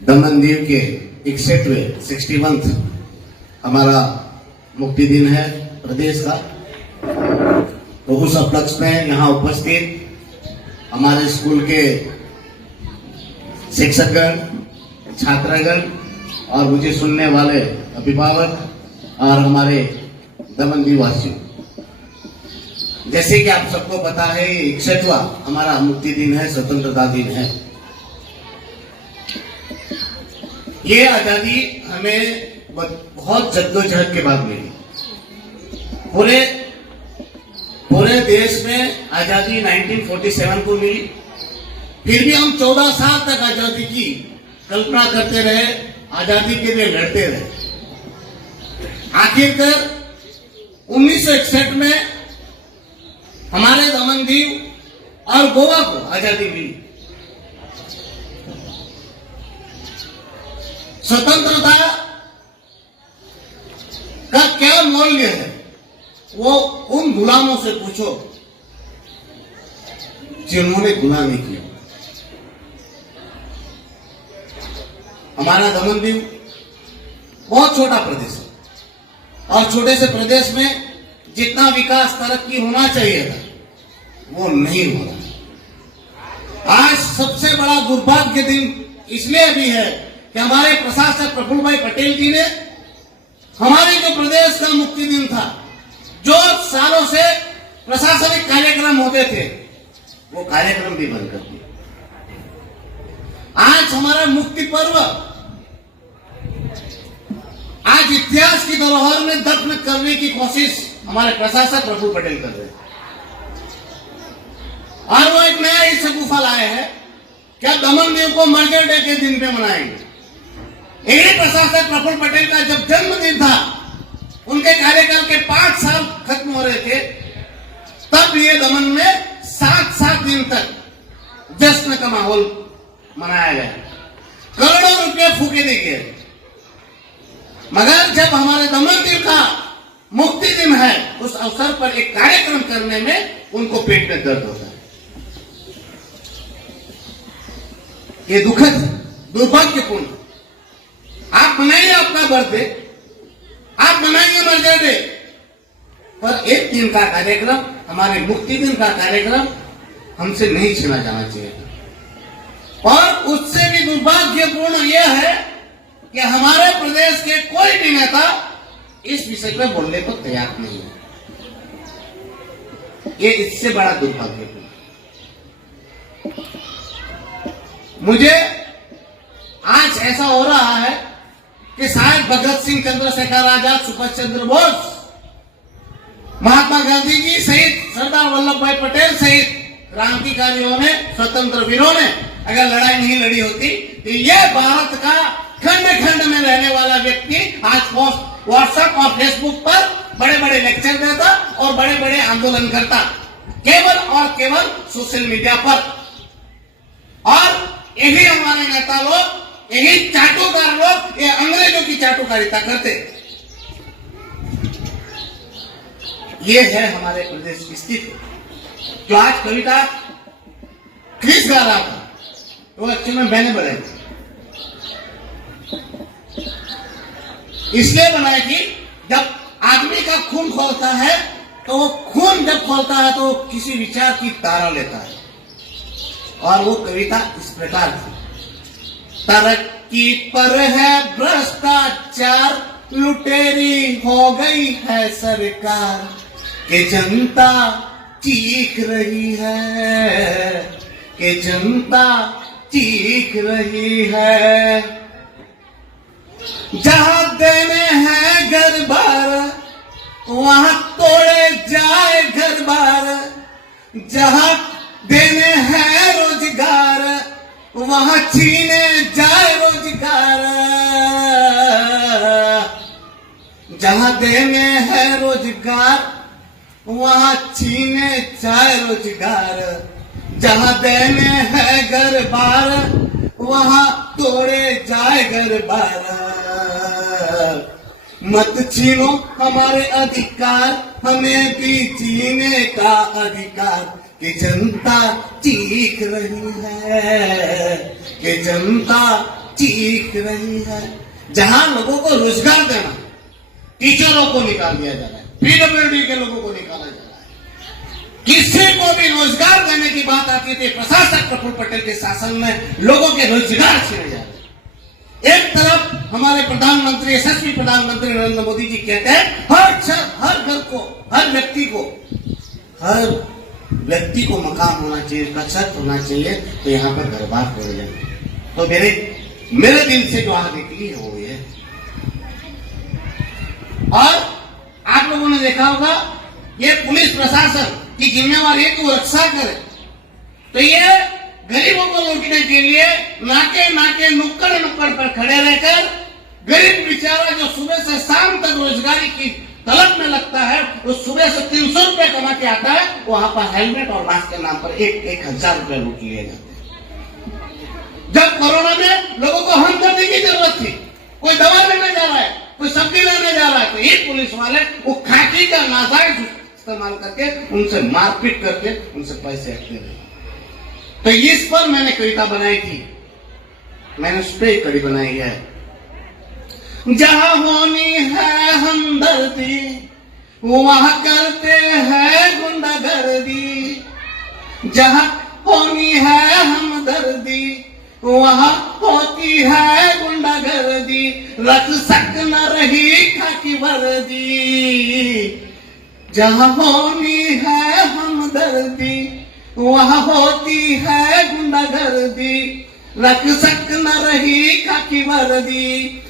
दमन दीव के 61 हमारा मुक्ति दिन है प्रदेश का। तो उस उपलक्ष्य में यहाँ उपस्थित हमारे स्कूल के शिक्षकगण, छात्रगण और मुझे सुनने वाले अभिभावक और हमारे दमन दीव वासियों, जैसे कि आप सबको पता है 61वां हमारा मुक्ति दिन है, स्वतंत्रता दिन है। ये आजादी हमें बहुत जद्दोजहद के बाद मिली। पूरे देश में आजादी 1947 को मिली, फिर भी हम 14 साल तक आजादी की कल्पना करते रहे, आजादी के लिए लड़ते रहे। आखिरकार 1961 में हमारे दमन दीव और गोवा को आजादी मिली। स्वतंत्रता का क्या मूल्य है वो उन गुलामों से पूछो जिन्होंने गुलामी की। हमारा दमन दीव बहुत छोटा प्रदेश है और छोटे से प्रदेश में जितना विकास तरक्की होना चाहिए था वो नहीं हो रहा। आज सबसे बड़ा दुर्भाग्य दिन इसलिए भी है कि हमारे प्रशासक प्रफुल्ल भाई पटेल जी ने हमारे जो प्रदेश का मुक्ति दिन था, जो सालों से प्रशासनिक कार्यक्रम होते थे, वो कार्यक्रम भी बंद कर दिए। आज हमारा मुक्ति पर्व आज इतिहास की धरोहर में दफन करने की कोशिश हमारे प्रशासक प्रफुल्ल पटेल कर रहे हैं। और वो एक नया इस गुफा लाए हैं, क्या दमन दीव को मर्जर डे के दिन पे मनाएंगे। यही प्रशासक प्रफुल्ल पटेल का जब जन्मदिन था, उनके कार्यकाल के 5 साल खत्म हो रहे थे, तब ये दमन में 7 दिन तक जश्न का माहौल मनाया गया, करोड़ों रुपए फूके दिए। मगर जब हमारे दमन दीव का मुक्ति दिन है, उस अवसर पर एक कार्यक्रम करने में उनको पेट में दर्द होता है। ये दुखद है, दुर्भाग्यपूर्ण। आप मनाइए अपना बर्थडे, आप मनाइए मर्जर डे, पर एक दिन का कार्यक्रम, हमारे मुक्ति दिन का कार्यक्रम हमसे नहीं छीना जाना चाहिए। और उससे भी दुर्भाग्यपूर्ण यह है कि हमारे प्रदेश के कोई भी नेता इस विषय पर बोलने को तैयार नहीं है। ये इससे बड़ा दुर्भाग्यपूर्ण। मुझे आज ऐसा हो रहा है कि शायद भगत सिंह, चंद्रशेखर आजाद, सुभाष चंद्र बोस, महात्मा गांधी जी सहित सरदार वल्लभ भाई पटेल सहित क्रांतिकारियों ने, स्वतंत्र वीरों ने अगर लड़ाई नहीं लड़ी होती तो यह भारत का खंड खंड में रहने वाला व्यक्ति आज व्हाट्सएप और फेसबुक पर बड़े बड़े लेक्चर देता और बड़े बड़े आंदोलन करता, केवल और केवल सोशल मीडिया पर। और यही हमारे नेता लोग, यही चाटुकार लोग, ये अंग्रेजों की चाटुकारिता करते। ये है हमारे प्रदेश की स्थिति। जो आज कविता क्रिस गा रहा था, वो एक्चुअली में मैंने बनाई थी। इसलिए बनाई थी, जब आदमी का खून खोलता है तो वो खून जब खोलता है तो किसी विचार की तारा लेता है। और वो कविता इस प्रकार थी। तरक्की पर है भ्रष्टाचार, लुटेरी हो गई है सरकार, कि जनता चीख रही है, कि जनता चीख रही है। जहां देने हैं घर बार, वहां तोड़े जाए घर बार। जहां देने हैं रोजगार, वहां छीने जाए रोजगार। जहां देने है रोजगार वहां छीने जाए रोजगार, जहां देने है घर बार वहां तोड़े जाए घर बार। मत छीनो हमारे अधिकार, हमें भी जीने का अधिकार। कि जनता चीख रही है, कि जनता चीख रही है। जहां लोगों को रोजगार देना, टीचरों को निकाल दिया जा रहा है, पीडब्ल्यूडी के लोगों को निकाला जा रहा है। किसी को भी रोजगार देने की बात आती थी, प्रशासक प्रफुल्ल पटेल के शासन में लोगों के रोजगार छीने जा रहे। एक तरफ हमारे प्रधानमंत्री, यशस्वी प्रधानमंत्री नरेंद्र मोदी जी कहते हैं हर घर को, हर व्यक्ति को मकान होना चाहिए, उसका छत होना चाहिए, तो यहाँ पर घर बार हो जाए। तो मेरे दिल से जो आग निकली है वो ये। और आप लोगों ने देखा होगा ये पुलिस प्रशासन की जिम्मेवारी है कि वो रक्षा करे। तो ये गरीबों को लूटने के लिए नाके नुक्कड़ पर खड़े रहकर गरीब बेचारा जो सुबह से शाम तक रोजगारी की तलब में लगता है, वो सुबह से 300 रुपए कमा के आता है, वहां पर हेलमेट और मास्क के नाम पर 1,000 रुपए लूट लिए जाते हैं। जब कोरोना में लोगों को हमदर्दी की जरूरत थी, कोई दवा लेने जा रहा है, कोई सब्जी लेने जा रहा है, तो ये पुलिस वाले वो खाकी का नाजायज इस्तेमाल करके उनसे मारपीट करके उनसे पैसे हटते रहे। तो इस पर मैंने कविता बनाई थी, मैंने उस पर एक कड़ी बनाई है। जहां होनी है हमदर्दी वहां करते हैं गुंडागर्दी, जहां होनी है हमदर्दी वहां होती है गुंडागर्दी, रक्षक न रही खाकी वर्दी। जहां होनी है हमदर्दी वहां होती है गुंडागर्दी, रक्षक न रही खाकी वर्दी।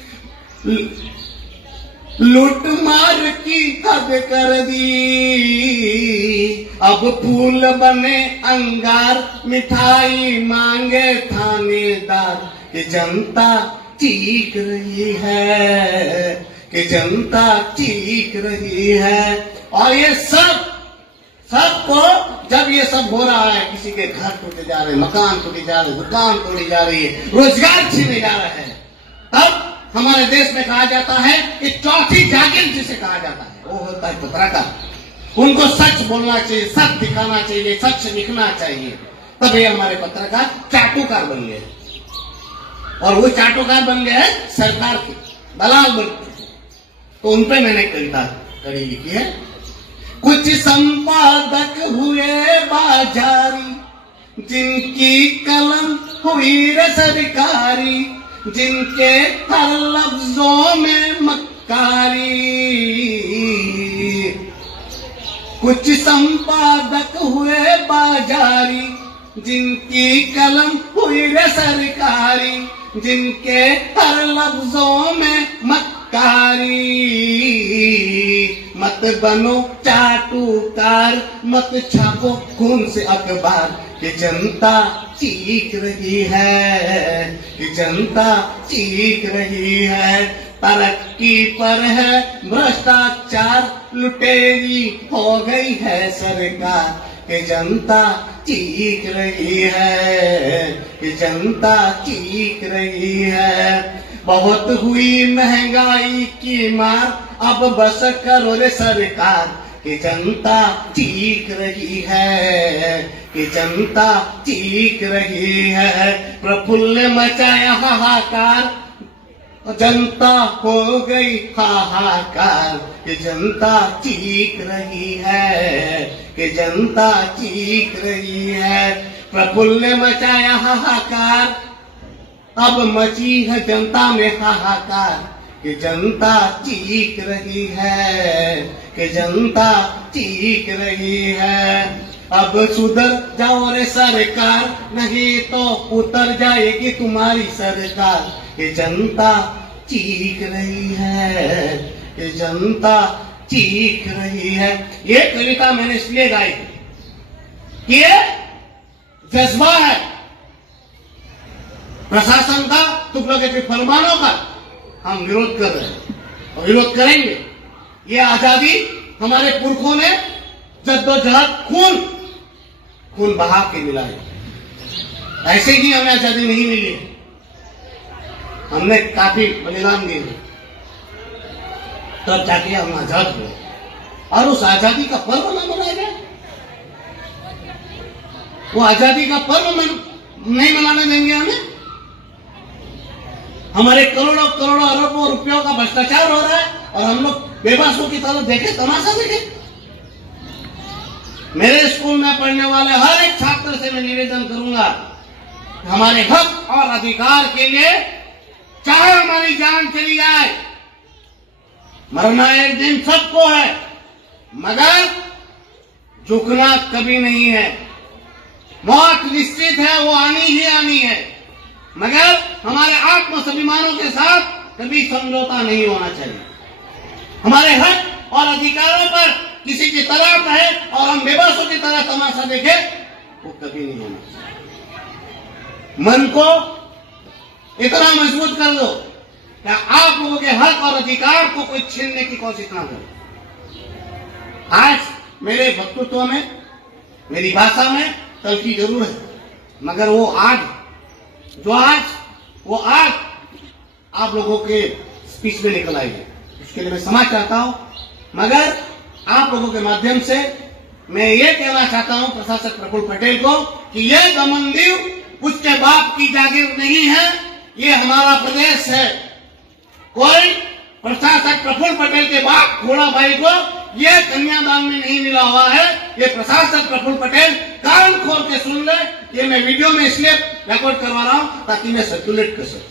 लूट मार की हद कर दी, अब फूल बने अंगार, मिठाई मांगे थानेदार। कि जनता चीख रही है, कि जनता चीख रही है। और ये सबको जब ये सब हो रहा है, किसी के घर टूटे जा रहे, मकान टूटे जा रहे, दुकान तोड़ी जा रही है, रोजगार छीने जा रहे हैं, तब हमारे देश में कहा जाता है कि चौथी जागीर जिसे कहा जाता है वो होता है पत्रकार। उनको सच बोलना चाहिए, सच दिखाना चाहिए, सच लिखना चाहिए। तब ये हमारे पत्रकार चाटुकार बन गए, और वो चाटुकार बन गए सरकार के दलाल बन गए। तो उन पे मैंने कविता कड़ी लिखी है। कुछ संपादक हुए बाजारी, जिनकी कलम हुई रे सरकारी, जिनके हर लफ्जों में मक्कारी। कुछ संपादक हुए बाजारी, जिनकी कलम हुई रे सरकारी, जिनके हर लफ्जों में मक्कारी। मत बनो चाटुकार, मत छापो खून से अखबार। कि जनता चीख रही है, कि जनता चीख रही है। तरक्की पर है भ्रष्टाचार, लुटेरी हो गई है सरकार। कि जनता चीख रही है, कि जनता चीख रही है। बहुत हुई महंगाई की मार, अब बस करो रे सरकार। कि जनता चीख रही है, कि जनता चीख रही है। प्रफुल्ल मचाया हाहाकार, जनता हो गई हाहाकार। कि जनता चीख रही है, कि जनता चीख रही है। प्रफुल्ल मचाया हाहाकार, अब मची है जनता में हाहाकार। कि जनता चीख रही है, कि जनता चीख रही है। अब सुधर जाओ रे सरकार, नहीं तो उतर जाएगी तुम्हारी सरकार। कि जनता चीख रही है, कि जनता चीख रही है। ये कविता मैंने इसलिए गाई कि ये जज्बा है प्रशासन का, तुगलक के फरमानों का हम विरोध कर रहे हैं और विरोध करेंगे। ये आजादी हमारे पुरखों ने जद्दोजहद खून बहा के मिला है। ऐसे ही हमें आजादी नहीं मिली है, हमने काफी बलिदान दिए, तब जाके हम आजाद हुए। और उस आजादी का पर्व न मनाया जाए, वो आजादी का पर्व नहीं मनाने देंगे हमें। हमारे करोड़ों करोड़ों अरबों रुपयों का भ्रष्टाचार हो रहा है और हम लोग बेबसों की तरफ देखे, तमाशा देखे। मेरे स्कूल में पढ़ने वाले हर एक छात्र से मैं निवेदन करूंगा, हमारे हक और अधिकार के लिए चाहे हमारी जान चली जाए, मरना एक दिन सबको है, मगर झुकना कभी नहीं है। मौत निश्चित है, वो आनी ही आनी है, मगर हमारे आत्म स्वाभिमानों के साथ कभी समझौता नहीं होना चाहिए। हमारे हक और अधिकारों पर किसी की तरह कहे और हम बेबसों की तरह तमाशा देखे, वो कभी नहीं होना चाहिए। मन को इतना मजबूत कर दो कि आप लोगों के हक और अधिकार को कोई छीनने की कोशिश ना करे। आज मेरे वक्तृत्व में, मेरी भाषा में तल्खी जरूर है, मगर वो आज आप लोगों के स्पीच में निकल आई है, उसके लिए मैं क्षमा चाहता हूं। मगर आप लोगों के माध्यम से मैं ये कहना चाहता हूं प्रशासक प्रफुल्ल पटेल को कि ये दमनदीव उसके बाप की जागीर नहीं है, ये हमारा प्रदेश है। कोई प्रशासक प्रफुल्ल पटेल के बाप घोड़ा भाई को ये कन्यादान में नहीं मिला हुआ है। ये प्रशासक प्रफुल्ल पटेल कान खोल के सुन ले, ये मैं वीडियो में इसलिए रिकॉर्ड करवा रहा हूं ताकि मैं सर्कुलेट कर सकूं।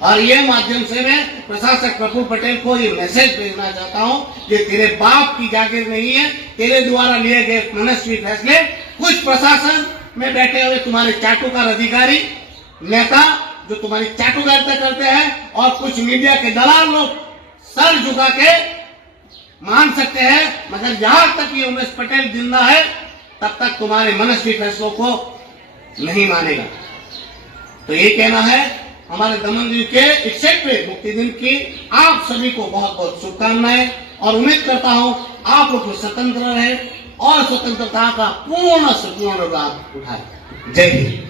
और ये माध्यम से मैं प्रशासक प्रफुल्ल पटेल को ये मैसेज भेजना चाहता हूं, ये तेरे बाप की जागीर नहीं है, तेरे द्वारा लिए गए मनस्वी फैसले कुछ प्रशासन में बैठे हुए तुम्हारे चाटुकार अधिकारी नेता जो तुम्हारी चाटुकारिता करते हैं और कुछ मीडिया के दलाल लोग सर झुका के मान सकते हैं, मगर जहां तक ये उमेश पटेल जिंदा है तब तक तुम्हारे मनस्वी फैसलों को नहीं मानेगा। तो ये कहना है, हमारे दमनदीव के 61वें मुक्ति दिन की आप सभी को बहुत बहुत शुभकामनाएं और उम्मीद करता हूं आप लोग स्वतंत्र रहे और स्वतंत्रता का पूर्ण से पूर्ण लाभ उठाए। जय हिंद।